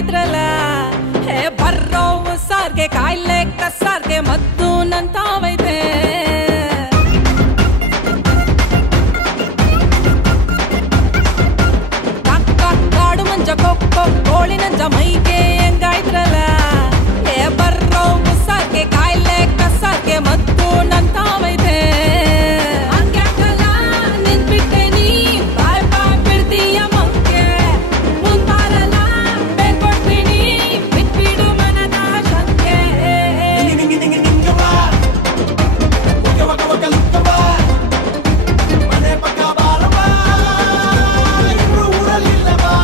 ಹೆಂಗಾಯ್ತ್ರಲ್ಲ ಹೇ ಬರ್ರೋ ಸಾರ್ಗೆ ಕಾಯಿಲೆ ಕಸಾರ್ಗೆ ಮದ್ದು ನಂತಾವೈತೆ ಕಾಡು ಮಂಜ ಕೊಕ್ಕೊ ಕೋಳಿ ನಂಜ ಮೈಗೆ ಹೆಂಗಾಯ್ತ್ರಲ್ಲ ಹೇ ಬರ್ರೋ ಸಾರ್ಗೆ ಕಾಯಿಲೆ ಕಸಾರ್ಗೆ ಮದ್ದು ನಂತಾವೈತೆ ಹಂಗ್ಯಾಕಲ್ಲ ನಿಂತ್ಬಿಟ್ಟೆ ನೀ ಬಾಯ್ ಬಾಯ್ ಬಿಡ್ತೀಯ ಮಂಗೆ ಮುಂಬಾರಲ್ಲ ಬೇಕೊಡ್ತೀನಿ ಬಿಟ್ಬಿಡು ಮನದ ಶಂಕೆ ಮನೆ ಪಕ್ಕ ಬಾರವಾ ಇಬ್ರು ಊರಲ್ಲಿಲ್ಲವಾ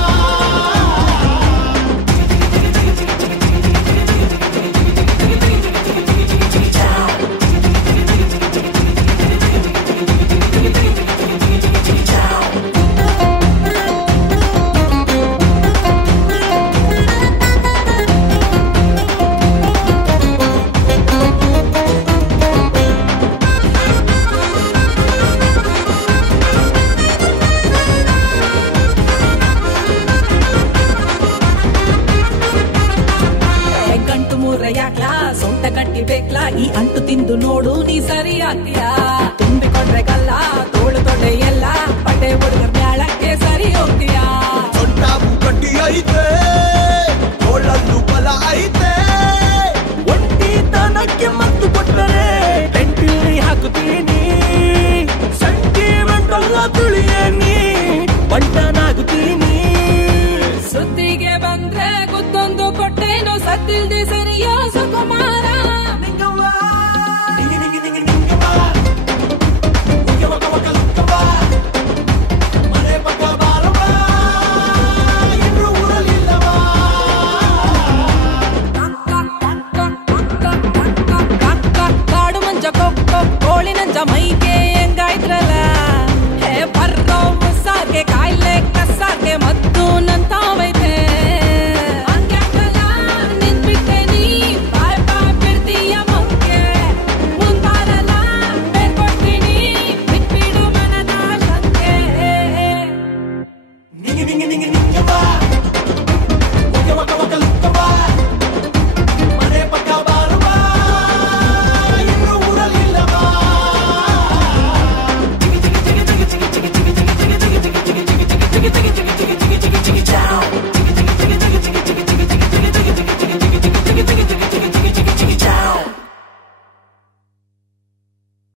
ಗಂಟು ಮೂರ ಯಾಕ್ಲಾ ಸೊಂಟ ಗಂಟಿ ಬೇಕ್ಲಾ ಈ ಅಂಟು ತಿಂದು ನೋಡು ನೀ ಸರಿ ಆಗ್ತೀಯಾ ತುಂಬಿಕೊಂಡ್ರೆ ಗಲ್ಲ ತೋಳು ತೊಡೆ ಎಲ್ಲ ಬಟ್ಟೆ ಹುಡುಗರ ಮ್ಯಾಳಕ್ಕೆ ಸರಿ ಹೋಗ್ತೀಯಾ ಸೊಂಟಾಪು ಕಟ್ಟಿ ಐತೆ ತೋಳಲ್ಲೂ ಬಲ ಐತೆ ಒಂಟಿತನಕ್ಕೆ ಮದ್ದು ಕೊಟ್ಟರೆ ಟೆಂಟಿಲ್ಲಿ ಹಾಕುತ್ತೀನಿ ಸೆಂಟಿಮೆಂಟಲ್ ತುಳಿಯೇ ನೀ ಬಂಟನಾಗುತ್ತೀನಿ ಸುದ್ದಿಗೆ ಬಂದ್ರೆ ಗುದ್ದೊಂದು ಕೊಟ್ಟೇನು ಸತ್ತಿಲ್ದೆ ಸರಿಯೋ ಸುಕುಮಾರ